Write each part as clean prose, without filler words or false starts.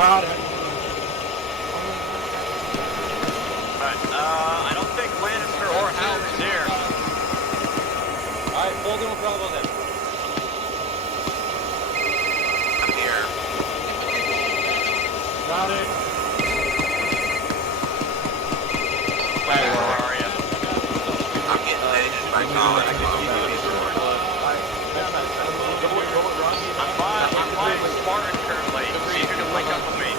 Got it. Alright, I don't think Lannister or Hal is here. Alright, hold on Bravo then. I'm here. Got it. Where are you? I'm getting ready to my collar. I'm flying Spartan currently. See if you can link up with me.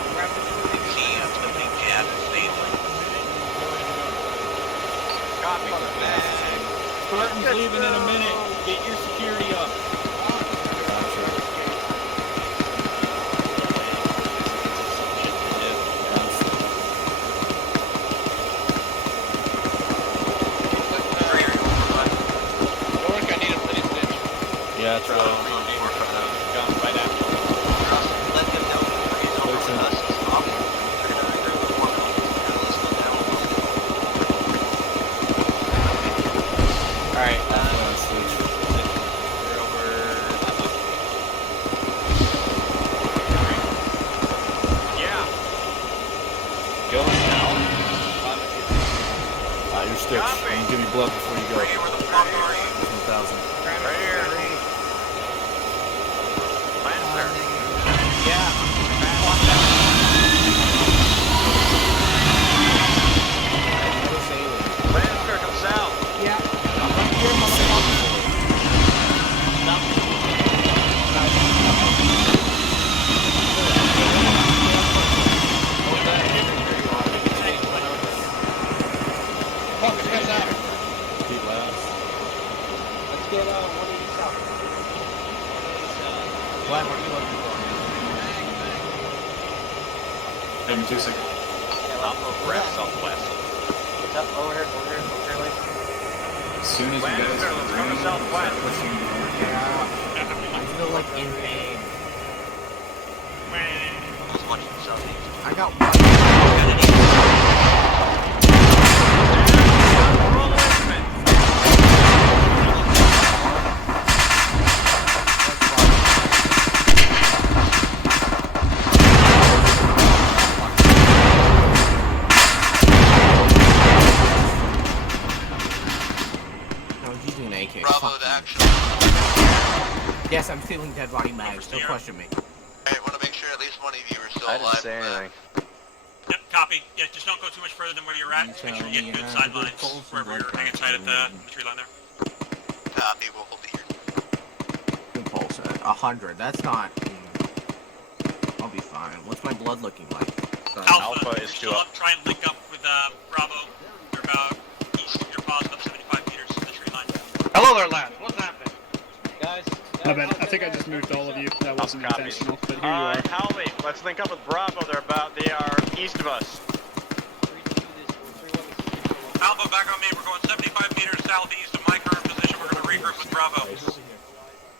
See, I'm flipping jab and stapling. Copy. Spartan's leaving in a minute. Get your security up. Yeah, that's right. Got him right after. Let them know he's over with us. He's talking. They're gonna agree with one of them. They're gonna listen to them. Alright, We're over that way. Yeah. Going now. Your sticks. Copy. You give me blood before you go. Right here, where the fuck are you? 1,000. Right here. Lannister. Yeah. Lannister, come south. Yeah. I'm right here, motherfucker. fuck, this guy's out. Keep last. Let's get, what are you talking What are you looking for? Give me 2 seconds. Alpha Breath Southwest. over here, like. As soon as you guys Lannister, let's go to southwest. pushing north. Yeah. I feel like in pain. I was watching southeast. I got one. No, he's doing AK. Bravo to action. Yes, I'm stealing dead body mags. Don't question me. Hey, want to make sure at least one of you are still I alive. didn't say anything. Yep, copy. Yeah, just don't go too much further than where you're at. Make sure you get good sidelines wherever you're hanging tight at the tree line there. Copy, we'll hold it here. Good pulse at 100. That's not. I'll be fine. What's my blood looking like? Alpha you're is still two up. Try and link up with Bravo. You're about east. You're positive 75 meters to the tree line. Hello there, lads. What's happening? Guys. My bad. I think I just moved all of you. That wasn't Copies. intentional, but here you are. Howley, let's link up with Bravo. They are east of us. Alpha, back on me. We're going 75 meters southeast of my current position. We're going to regroup with Bravo.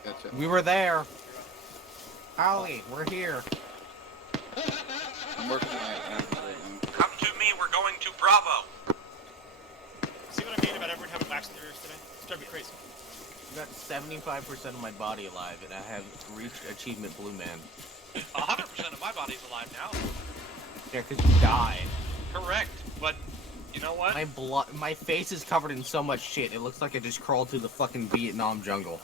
Gotcha. We were there. Ollie, we're here. I'm working on it. Come to me. We're going to Bravo. See what I mean about everyone having wax in their ears today? It's driving me crazy. I got 75% of my body alive, and I have reached achievement Blue Man. 100% of my body's alive now. Yeah, because you died. Correct. But you know what? My face is covered in so much shit. It looks like I just crawled through the fucking Vietnam jungle.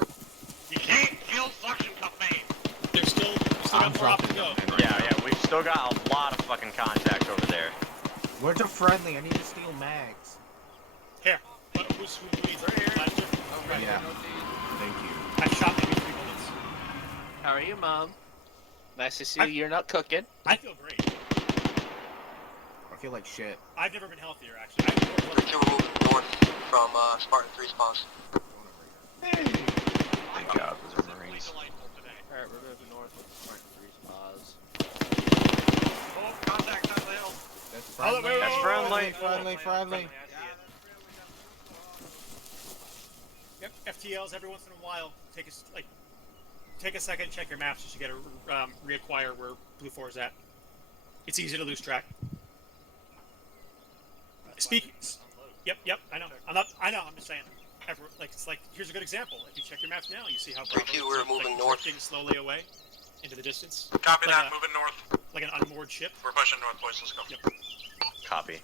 You can't kill suction cup main. There's still got more off to go. Yeah, we've still got a lot of fucking contacts over there. Where's a friendly? I need to steal mags. Here. Who needs it? Lannister? Yeah. Thank you. I shot maybe 3 bullets. How are you, Mom? Nice to see you. You're not cooking. I feel great. I feel like shit. I've never been healthier, actually. I have more blood. We're moving north from Spartan 3 spawns. Thank God, those are Marines. Delightful today. Alright, we're moving north with Spartan 3 spas. Oh, contact on the hill. That's Hold friendly. it, That's friendly. Friendly. Yep, FTLs every once in a while. Take a second, check your maps just to get a reacquire where Blue 4 is at. It's easy to lose track. Speak. Yep. I know. I'm just saying. It's like here's a good example. If you check your maps now, you see how Bravo 3-2, we're moving like, north. drifting slowly away. into the distance. Copy Like that. a- Moving north. Like an unmoored ship. We're pushing north, boys. Let's go. Yep. Copy.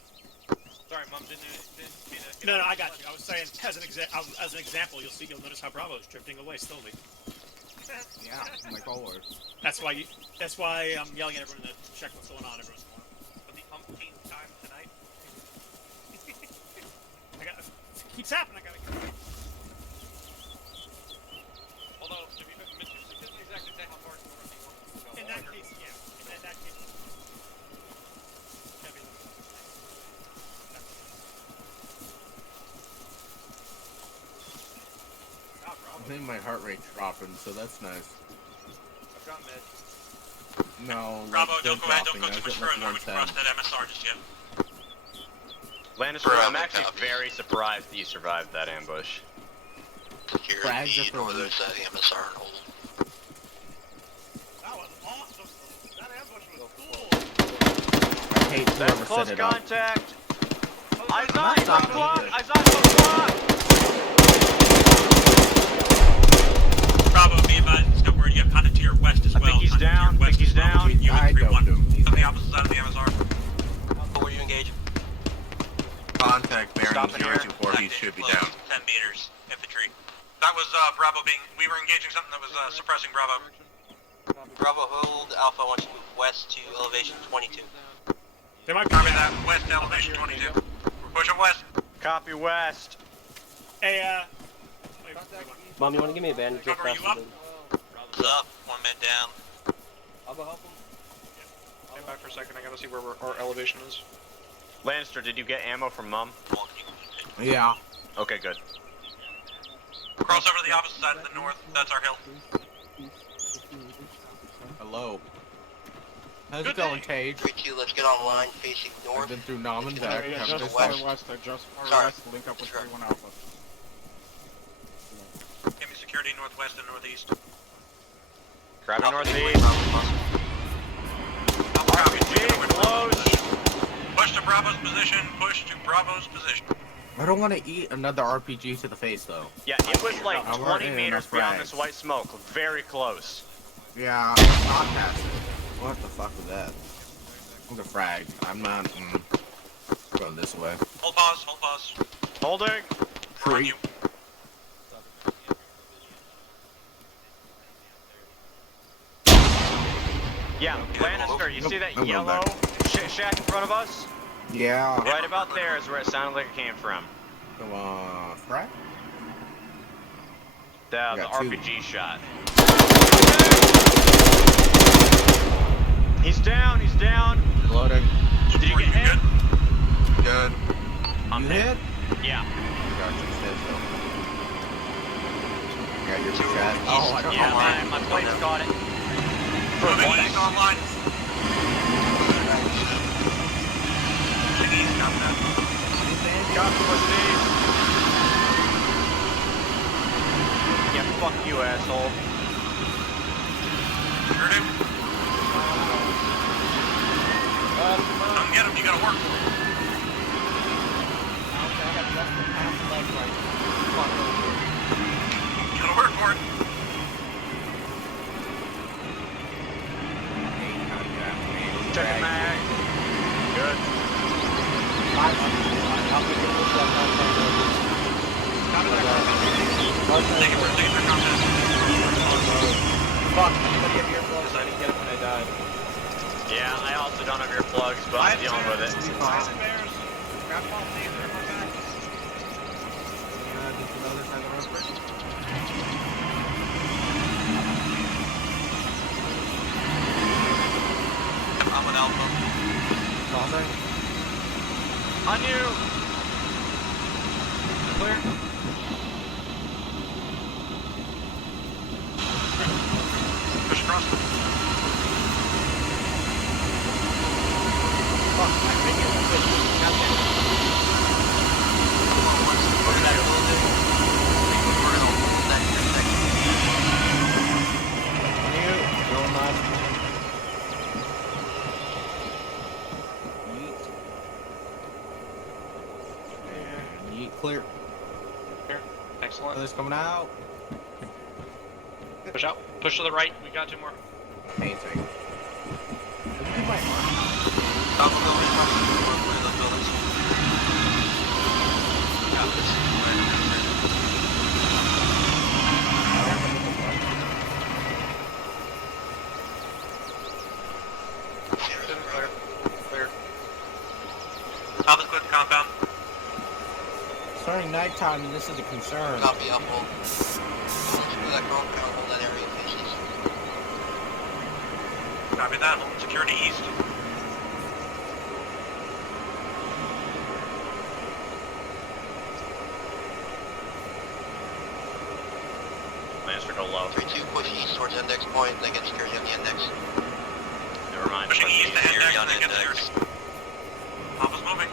Sorry, Mom, didn't mean to... No, I got you. I was saying, as an example, you'll notice how Bravo is drifting away slowly. Yeah, like always. That's why I'm yelling at everyone to check what's going on every once in a while. For the umpteenth time tonight. Keeps happening. I gotta. Although, if you it doesn't exactly say how far it's going to go. In that case, yeah. In that case. Gotta be a little I think my heart rate's dropping, so that's nice. I've got mid. No, Bravo, like, don't go ahead. Don't go dropping. too much I was further. at, We like, can cross 110. that MSR just yet. Lannister, Bravo, I'm actually copy. very surprised that you survived that ambush. Secure Frags are the for northern me. side of the MSR and hold it. That was awesome. That ambush was cool. I hate That's whoever close set it up. contact. Eyes I'm on, not stopping block! either. Eyes on, block! Bravo, be advised. It's got word you have contact to your west as I well. think he's Contact to your down. west Think he's as well. down. You I and 3-1. don't do. On the opposite side of the MSR. Where you engage? Contact bearing Stop it here. 024, he should be down. 10 meters. Infantry. That was Bravo being... We were engaging something that was suppressing Bravo. Bravo, hold Alpha, I want you to move west to elevation 22. There might be. Copy that. West elevation 22. We're pushing west. Copy west. Hey, Mom, you want to give me a bandage? Cover, you up? What's up? One man down. I'll go help him. Stand back for a second. I gotta see where our elevation is. Lannister, did you get ammo from Mum? Yeah. Okay, good. Cross over to the opposite side of the north. That's our hill. Hello. How's Good it going, day. Tage? 3-2, let's get online facing I've north. been through Nam and back. Yeah, Haven't just been west. west. Sorry. link up with Sure. 31 Alpha. Give me security northwest and northeast. Grabbing Alpha, northeast. Copy. RPG, close. Push to Bravo's position. Push to Bravo's position. I don't want to eat another RPG to the face, though. Yeah, it was like I'm 20 already meters enough beyond frags. this white smoke. Very close. Yeah, not past it. What the fuck was that? I'm the frag. I'm not. Going this way. Hold pause. Hold pause. Holding. We're on you. Yeah, Lannister, you see that I'm going yellow back. shack in front of us? Yeah. Right about there is where it sounded like it came from. Come on, frag. The got two. RPG shot. He's down, he's down. Loading. Did you get hit? Good. I'm You hit. hit? Yeah. Gotcha. Got your chat. Oh, I don't Yeah, know why. my plate's got it. Moving east online. Moving east, copy that. Copy, what's east? Yeah, fuck you, asshole. Heard him? Come get him. You gotta work for him. You gotta work for it. Check mag. Good. Take it for contact. Fuck, somebody have earplugs. I didn't get them when I died. Yeah, I also don't have earplugs, but I'm dealing with it. I'm an Alpha. On you! Clear. Push across. Yeet, clear. Here. Excellent. Others coming out. Push out. Push to the right. We got two more. Amazing. Look at my arm. Alpha building, one of those buildings. Got this. Clear. Clear. Alpha's clear the compound. Starting nighttime, and this is a concern. Copy, Alpha. Secure that compound, hold that area in pieces. Copy that. Hold security east. Plans to go low. 3-2, push east towards index point, then get security on the index. Never mind. Pushing east to Security index, on then get index. security. Alpha's moving.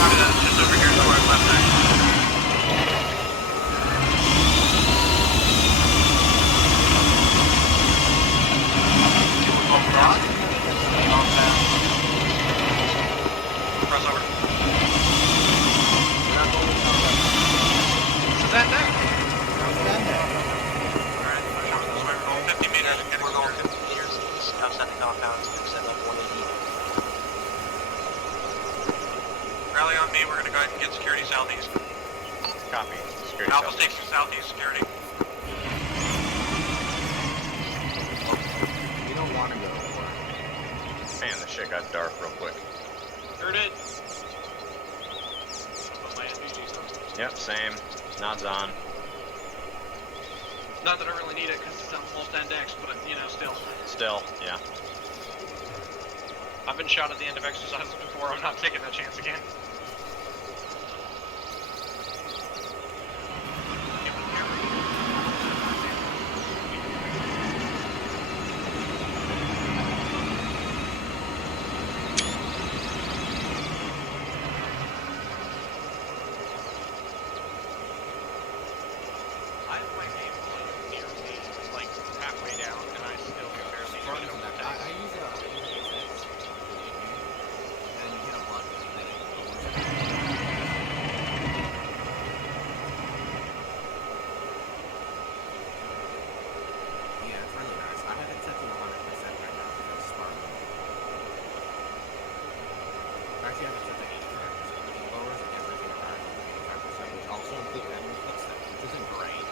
Copy that. It's just over here to our left side. Cross over. Is that there? Alright, push over this way. We're going 50 meters and getting We're going security. 50 meters east outside the compound, so we set up 180. Rally on me. We're going to go ahead and get security southeast. Copy. Security Alpha's south. taking southeast security. You don't want to go. Man, this shit got dark real quick. Heard it. Put my NVGs on. Yep, same. Nods on. Not that I really need it because it's on almost index, but you know, still. Still, yeah. I've been shot at the end of exercises before. I'm not taking that chance again. I have my game near me, like halfway down, and I still can barely do it over I use a and you hit a button and then it yeah, it's really nice. I had it set to 100% right now because it's smart. Actually, I have it set to 85%, which lowers everything around 85%, which also includes enemy footsteps, which isn't great.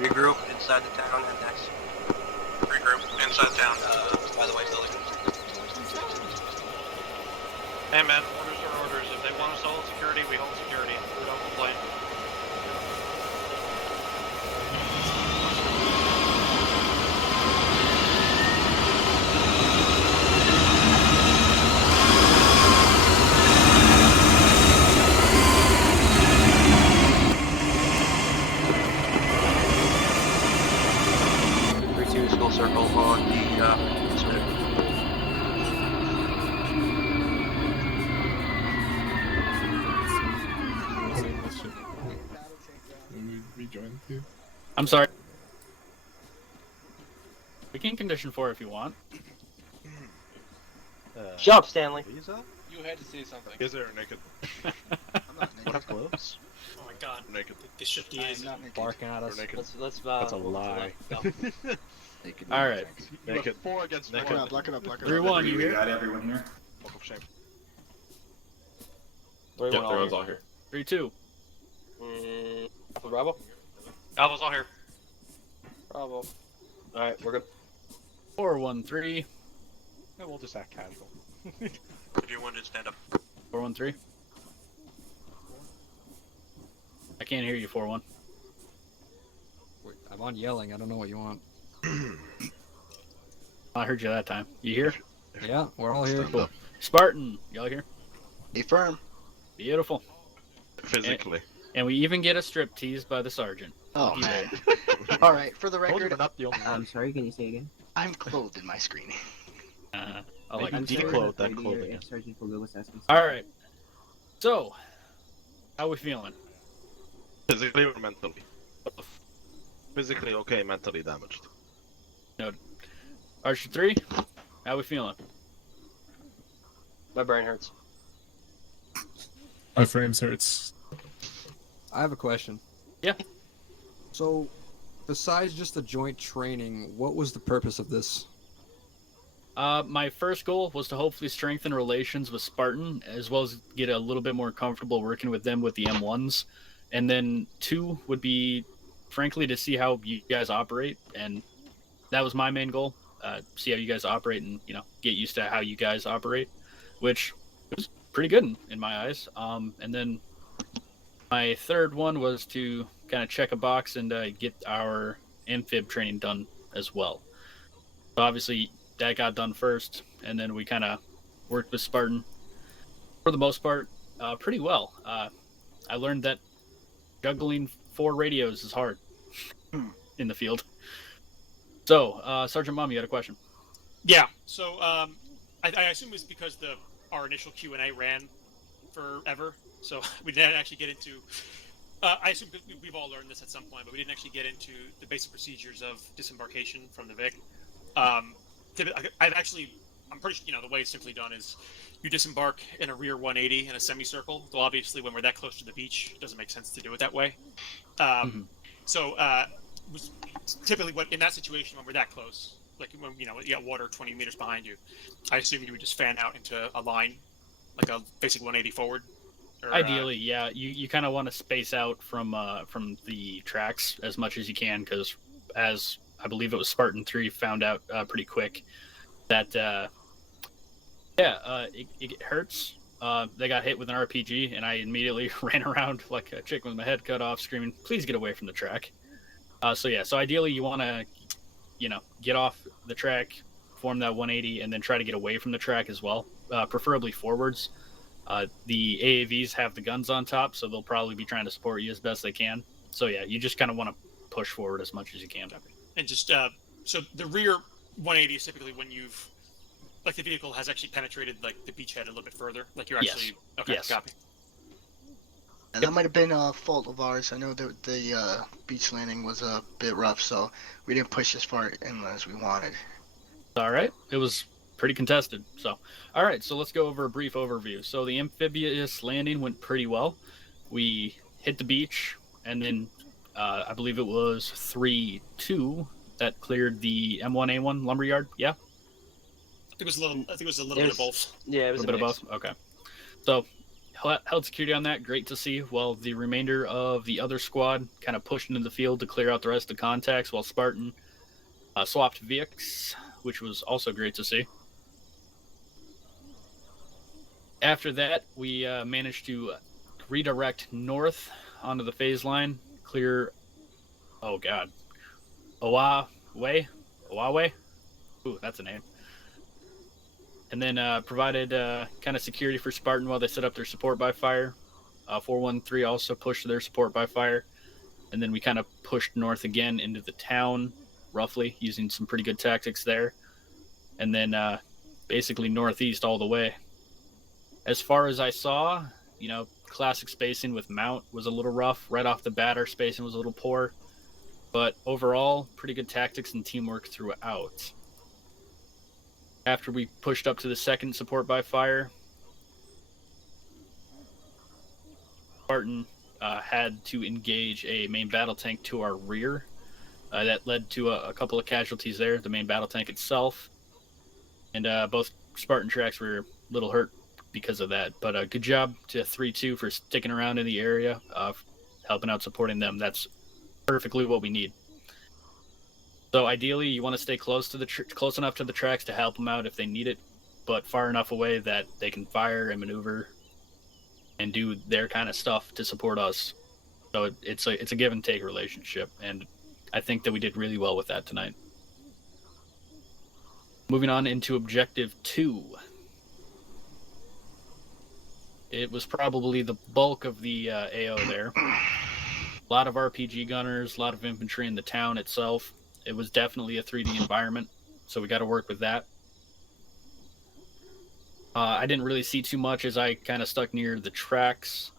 Regroup inside the town index. Regroup inside town. By the way, building. Hey man, orders are orders. If they want us to hold security, we hold security. We don't complain. Full circle on the sort of I'm sorry. We can condition 4 if you want. Shut up, Stanley. You had to say something. Is there a naked? What up, close? Oh my god. Naked. This shifty is. Barking at us. Or naked. Let's That's a lie. Alright. Naked. 4 against Naked. 4. Lock it up. 3-1, you hear? Got everyone here? Walk of shame. Yep, everyone's all here. 3-2. Bravo. Alpha's all here. Bravo. Alright, we're good. 4-1-3. Yeah, we'll just act casual. If you're wounded, stand up. 4-1-3. I can't hear you, 4-1. Wait, I'm on yelling. I don't know what you want. I heard you that time. You hear? Yeah, we're all here. Cool. Spartan, y'all here? Affirm. Beautiful. Physically. And we even get a strip teased by the sergeant. Oh, Looky man. there. Alright, for the record, not the only I'm sorry, can you say again? I'm clothed in my screening. I like I'm it. declothed that clothing. Sergeant Fogel was asking. Alright. So, how we feeling? Physically or mentally? Physically okay, mentally damaged. Archer 3, how we feeling? My brain hurts. My frames hurts. I have a question. Yeah. So, besides just the joint training, what was the purpose of this? My first goal was to hopefully strengthen relations with Spartan, as well as get a little bit more comfortable working with them with the M1s. And then 2 would be, frankly, to see how you guys operate. And that was my main goal. See how you guys operate and, get used to how you guys operate, which was pretty good in my eyes. And then my third one was to kind of check a box and get our amphib training done as well. So obviously that got done first, and then we kind of worked with Spartan for the most part pretty well. I learned that juggling 4 radios is hard in the field. So, Sergeant Mom, you had a question? Yeah. So I assume it's because our initial Q&A ran forever, so we didn't actually get into. I assume we've all learned this at some point, but we didn't actually get into the basic procedures of disembarkation from the Vic. I'm pretty sure, the way it's simply done is you disembark in a rear 180 in a semicircle. Though obviously, when we're that close to the beach, it doesn't make sense to do it that way. So, typically, in that situation, when we're that close, like when you got water 20 meters behind you, I assume you would just fan out into a line, like a basic 180 forward. Or, ideally, yeah. You kind of want to space out from the tracks as much as you can, because as I believe it was Spartan 3 found out pretty quick that it hurts. They got hit with an RPG, and I immediately ran around like a chicken with my head cut off, screaming, "Please get away from the track!" So ideally you want to, get off the track, form that 180, and then try to get away from the track as well, preferably forwards. The AAVs have the guns on top, so they'll probably be trying to support you as best they can. So yeah, you just kind of want to push forward as much as you can. And just so the rear 180 is typically when the vehicle has actually penetrated like the beachhead a little bit further, like you're actually okay. Yes. Copy. And that might have been a fault of ours. I know that the beach landing was a bit rough, so we didn't push as far inland as we wanted. All right. It was pretty contested. So, all right. So let's go over a brief overview. So the amphibious landing went pretty well. We hit the beach, and then I believe it was 3-2 that cleared the M1A1 lumberyard. Yeah. I think it was a little bit of both. Yeah, it was a bit of both. Okay. So held security on that. Great to see. While the remainder of the other squad kind of pushed into the field to clear out the rest of the contacts, while Spartan swapped VX, which was also great to see. After that, we managed to redirect north onto the phase line, clear. Oh God, Oawe. Ooh, that's a name. And then provided kind of security for Spartan while they set up their support by fire. 413 also pushed their support by fire. And then we kind of pushed north again into the town, roughly, using some pretty good tactics there. And then basically northeast all the way. As far as I saw, classic spacing with mount was a little rough. Right off the bat, our spacing was a little poor. But overall, pretty good tactics and teamwork throughout. After we pushed up to the second support by fire, Spartan had to engage a main battle tank to our rear. That led to a couple of casualties there, the main battle tank itself. And both Spartan tracks were a little hurt because of that. But good job to 3-2 for sticking around in the area, helping out, supporting them. That's perfectly what we need. So ideally, you want to stay close enough to the tracks to help them out if they need it, but far enough away that they can fire and maneuver and do their kind of stuff to support us. So it's a give and take relationship, and I think that we did really well with that tonight. Moving on into Objective 2. It was probably the bulk of the AO there. A lot of RPG gunners, a lot of infantry in the town itself. It was definitely a 3D environment, so we got to work with that. I didn't really see too much as I kind of stuck near the tracks.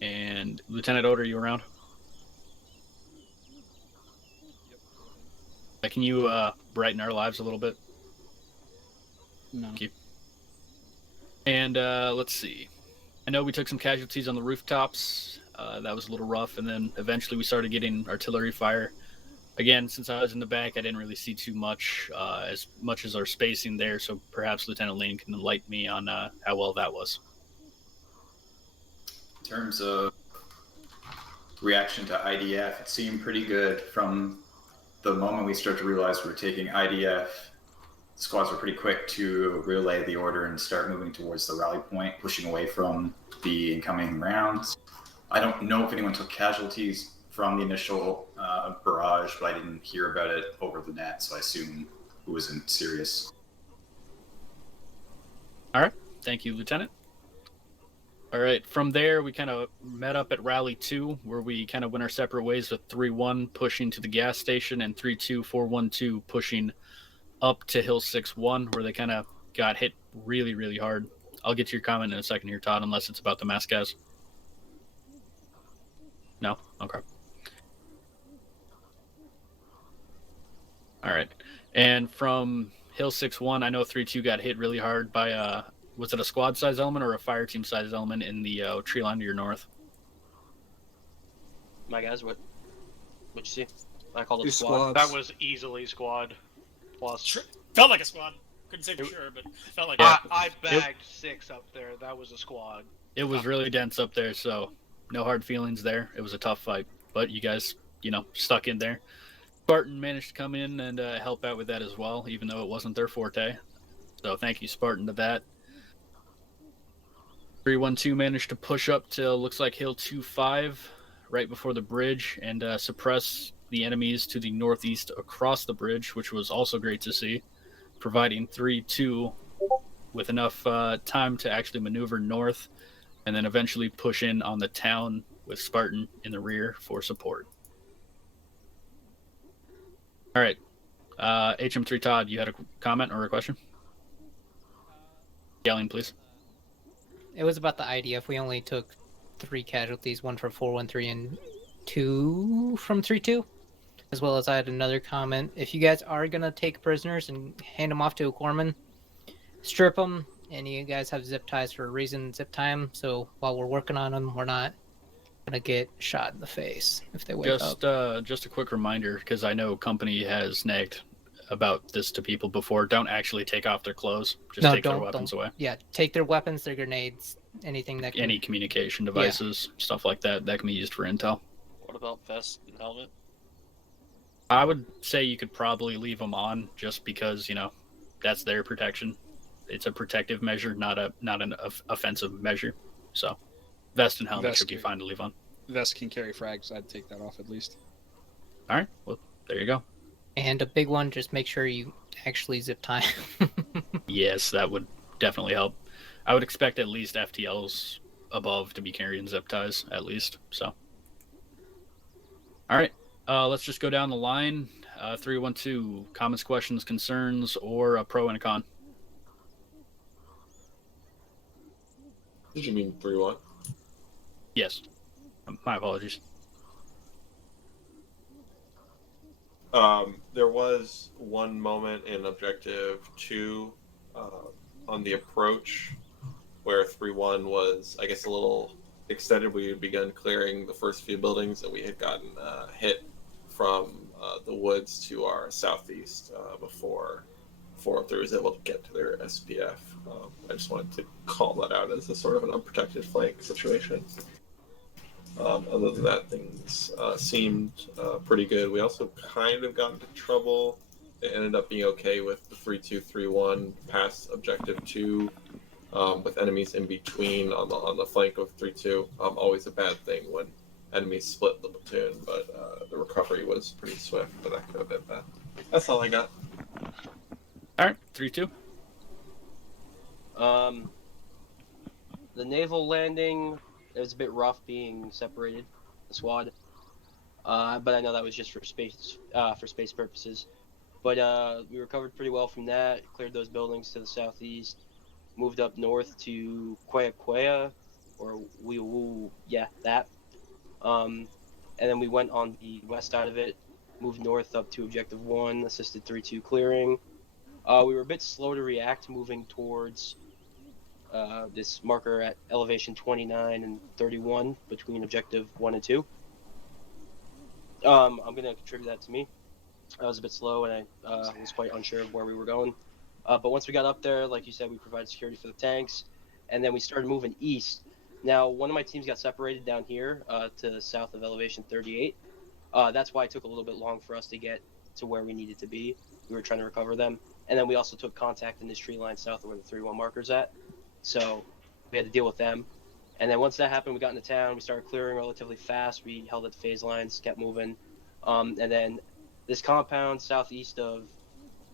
And Lieutenant Oder, you around? Can you brighten our lives a little bit? No. Thank you. And let's see. I know we took some casualties on the rooftops. That was a little rough, and then eventually we started getting artillery fire. Again, since I was in the back, I didn't really see too much as our spacing there, so perhaps Lieutenant Lane can enlighten me on how well that was. In terms of reaction to IDF, it seemed pretty good from the moment we started to realize we were taking IDF. Squads were pretty quick to relay the order and start moving towards the rally point, pushing away from the incoming rounds. I don't know if anyone took casualties from the initial barrage, but I didn't hear about it over the net, so I assume it wasn't serious. All right. Thank you, Lieutenant. All right. From there, we kind of met up at Rally 2, where we kind of went our separate ways with 3-1 pushing to the gas station and 3-2, 4-1-2 pushing up to Hill 6-1, where they kind of got hit really, really hard. I'll get to your comment in a second here, Todd, unless it's about the mass gas. No? Okay. All right. And from Hill 6-1, I know 3-2 got hit really hard by, was it a squad size element or a fire team size element in the tree line to your north? My guys, what you see? I called it squad. That was easily squad. Plus. Felt like a squad. Couldn't say for sure, but felt like I bagged 6 up there. That was a squad. It was really dense up there, so no hard feelings there. It was a tough fight, but you guys, stuck in there. Spartan managed to come in and help out with that as well, even though it wasn't their forte. So thank you, Spartan, to that. 3-1-2 managed to push up to, looks like, Hill 2-5, right before the bridge, and suppress the enemies to the northeast across the bridge, which was also great to see, providing 3-2 with enough time to actually maneuver north and then eventually push in on the town with Spartan in the rear for support. All right. HM3 Todd, you had a comment or a question? Yelling, please. It was about the IDF. We only took 3 casualties, 1 from 413 and 2 from 3-2. As well as I had another comment. If you guys are going to take prisoners and hand them off to a corpsman, strip them, and you guys have zip ties for a reason, zip tie them, so while we're working on them, we're not going to get shot in the face if they wake up. Just a quick reminder, because I know company has nagged about this to people before, don't actually take off their clothes. Just take their weapons away. Yeah, take their weapons, their grenades, anything that can... Any communication devices, stuff like that can be used for intel. What about vest and helmet? I would say you could probably leave them on just because, that's their protection. It's a protective measure, not an offensive measure. So, vest and helmet should be fine to leave on. Vest can carry frags. I'd take that off at least. All right. Well, there you go. And a big one, just make sure you actually zip tie. Yes, that would definitely help. I would expect at least FTLs above to be carrying zip ties, at least. So, all right. Let's just go down the line. 3-1-2, comments, questions, concerns, or a pro and a con. Did you mean 3-1? Yes. My apologies. There was one moment in Objective 2 on the approach where 3-1 was, I guess, a little extended. We had begun clearing the first few buildings and we had gotten hit from the woods to our southeast before 403 was able to get to their SPF. I just wanted to call that out as a sort of an unprotected flank situation. Other than that, things seemed pretty good. We also kind of got into trouble. It ended up being okay with the 3-2, 3-1 past Objective 2 with enemies in between on the flank of 3-2. Always a bad thing when enemies split the platoon, but the recovery was pretty swift, but that could have been bad. That's all I got. All right, 3-2. The naval landing, it was a bit rough being separated, the squad. But I know that was just for space purposes. But we recovered pretty well from that, cleared those buildings to the southeast, moved up north to Quaya, or that. And then we went on the west side of it, moved north up to Objective 1, assisted 3-2 clearing. We were a bit slow to react, moving towards this marker at elevation 29 and 31 between objective 1 and 2. I'm going to contribute that to me. I was a bit slow and I was quite unsure of where we were going. But once we got up there, like you said, we provided security for the tanks, and then we started moving east. Now, one of my teams got separated down here to the south of elevation 38. That's why it took a little bit long for us to get to where we needed to be. We were trying to recover them. And then we also took contact in this tree line south of where the 3-1 marker's at. So we had to deal with them. And then once that happened, we got into town. We started clearing relatively fast. We held at the phase lines, kept moving. And then this compound southeast of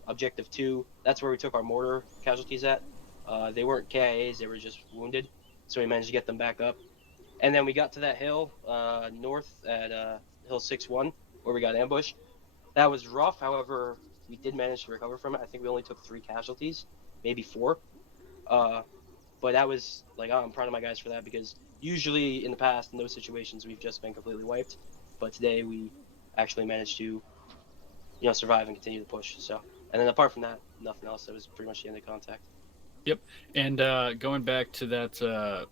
Objective 2, that's where we took our mortar casualties at. They weren't KIAs, they were just wounded. So we managed to get them back up. And then we got to that hill north at Hill 6-1, where we got ambushed. That was rough, however, we did manage to recover from it. I think we only took 3 casualties, maybe 4. But that was, like, I'm proud of my guys for that, because usually in the past, in those situations, we've just been completely wiped. But today we actually managed to, survive and continue to push. So, and then apart from that, nothing else. That was pretty much the end of contact. Yep. And going back to that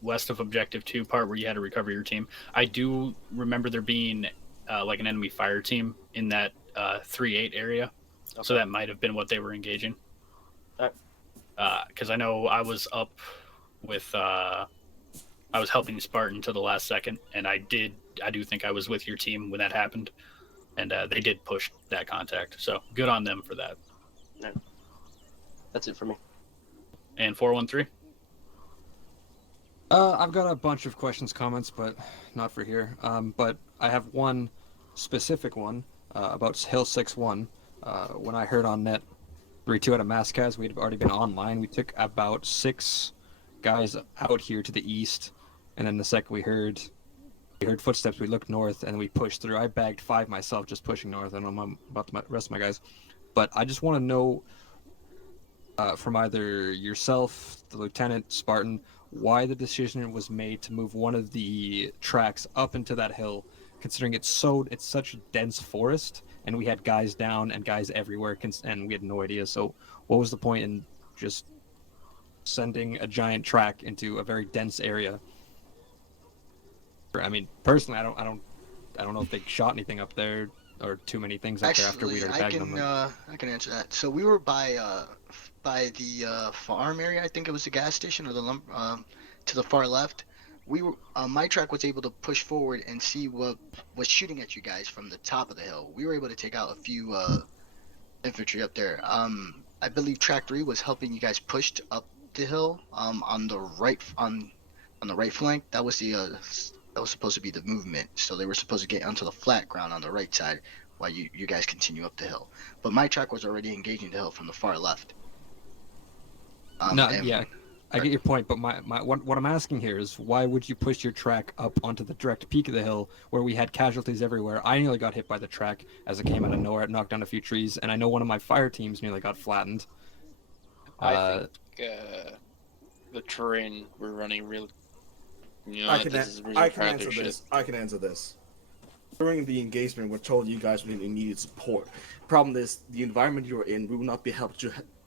west of Objective 2 part where you had to recover your team, I do remember there being like an enemy fire team in that 3-8 area. Okay. So that might have been what they were engaging. Because I know I was up with, I was helping Spartan to the last second, and I do think I was with your team when that happened, and they did push that contact. So good on them for that. Yeah. That's it for me. And 413? I've got a bunch of questions, comments, but not for here. But I have one specific one about Hill 6-1. When I heard on net 3-2 out of Mascaz, we'd already been online. We took about 6 guys out here to the east, and then the second we heard footsteps, we looked north, and we pushed through. I bagged 5 myself just pushing north, and I'm about the rest of my guys. But I just want to know from either yourself, the lieutenant, Spartan, why the decision was made to move one of the tracks up into that hill, considering it's such a dense forest, and we had guys down and guys everywhere, and we had no idea. So what was the point in just sending a giant track into a very dense area? I mean, personally, I don't know if they shot anything up there or too many things up there after we already bagged them. I can answer that. So we were by the farm area. I think it was the gas station or the to the far left. We were my track was able to push forward and see what was shooting at you guys from the top of the hill. We were able to take out a few infantry up there. I believe track 3 was helping you guys push up the hill on the right flank. That was supposed to be the movement. So they were supposed to get onto the flat ground on the right side while you guys continue up the hill. But my track was already engaging the hill from the far left. I get your point, but what I'm asking here is why would you push your track up onto the direct peak of the hill where we had casualties everywhere? I nearly got hit by the track as it came out of nowhere. It knocked down a few trees, and I know one of my fire teams nearly got flattened. I think the terrain we're running really. I can answer this. During the engagement, we're told you guys really needed support. Problem is, the environment you're in, we will not be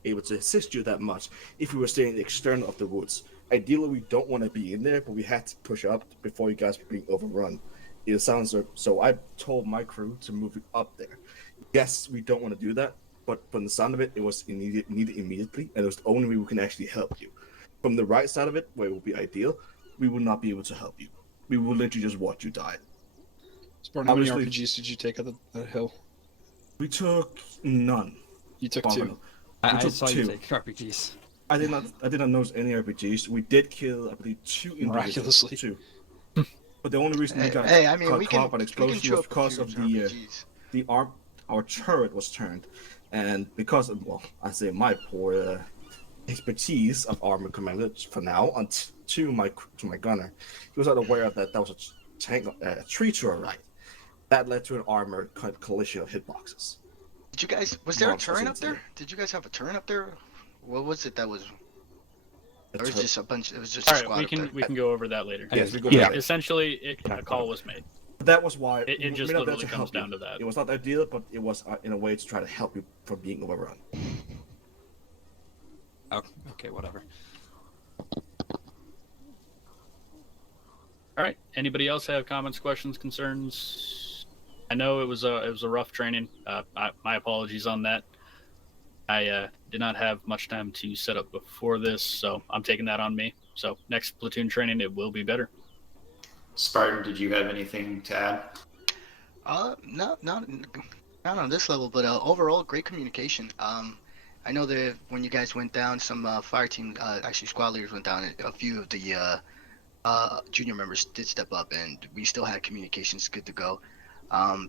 able to assist you that much if we were staying in the external of the woods. Ideally, we don't want to be in there, but we had to push up before you guys were being overrun. It sounds so. I told my crew to move up there. Yes, we don't want to do that, but from the sound of it, it was needed immediately, and it was the only way we can actually help you. From the right side of it, where it will be ideal, we will not be able to help you. We will literally just watch you die. Spartan, how many RPGs did you take at the hill? We took none. You took 2. I saw you take RPGs. I did not notice any RPGs. We did kill, I believe, 2 miraculously. 2. But the only reason we got caught by explosion was because of our turret was turned, and because of my poor expertise of armor commander for now to my gunner, he was not aware of that was a tree to our right. That led to an armor collision of hitboxes. Did you guys? Was there a turret up there? Did you guys have a turret up there? What was it that was? Or was just a bunch? It was just a squad. We can go over that later. Yes, Essentially, a call was made. That was why it just literally comes down to that. It was not ideal, but it was in a way to try to help you from being overrun. Oh, okay, whatever. All right. Anybody else have comments, questions, concerns? I know it was a rough training. My apologies on that. I did not have much time to set up before this, so I'm taking that on me. So next platoon training, it will be better. Spartan, did you have anything to add? Not on this level, but overall, great communication. I know that when you guys went down, some fire team, actually squad leaders went down. A few of the junior members did step up, and we still had communications good to go.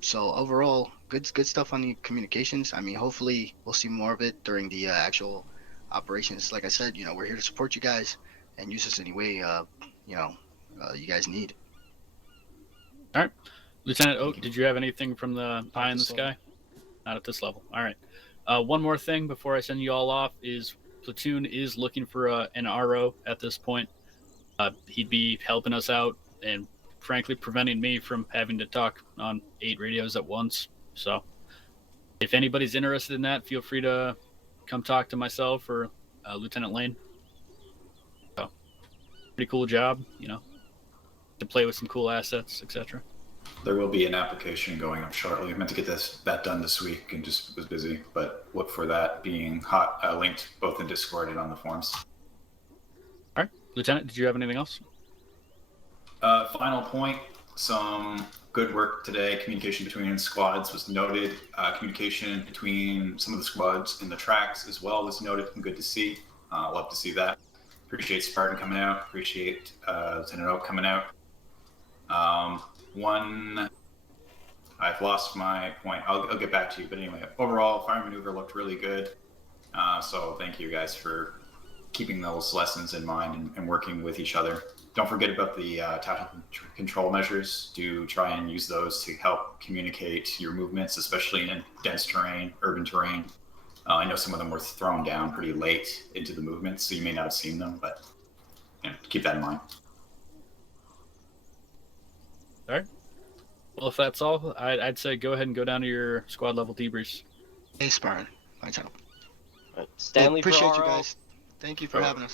So overall, good stuff on the communications. I mean, hopefully we'll see more of it during the actual operations. Like I said, we're here to support you guys and use us any way, you guys need. All right. Lieutenant Oak, did you have anything from the eye in the sky? Not at this level. All right. One more thing before I send you all off is Platoon is looking for an RO at this point. He'd be helping us out and frankly preventing me from having to talk on 8 radios at once. So if anybody's interested in that, feel free to come talk to myself or Lieutenant Lane. So pretty cool job, to play with some cool assets, etc. There will be an application going up shortly. I meant to get that done this week and just was busy, but look for that being linked both in Discord and on the forums. All right. Lieutenant, did you have anything else? Final point, some good work today. Communication between squads was noted. Communication between some of the squads in the tracks as well was noted and good to see. Love to see that. Appreciate Spartan coming out. Appreciate Lieutenant Oak coming out. I've lost my point. I'll get back to you. But anyway, overall, fire maneuver looked really good. So thank you guys for keeping those lessons in mind and working with each other. Don't forget about the tactical control measures. Do try and use those to help communicate your movements, especially in dense terrain, urban terrain. I know some of them were thrown down pretty late into the movement, so you may not have seen them, but keep that in mind. All right. Well, if that's all, I'd say go ahead and go down to your squad level debriefs. Hey, Spartan. My channel. Stanley, appreciate for you RO. guys. Thank you for having us.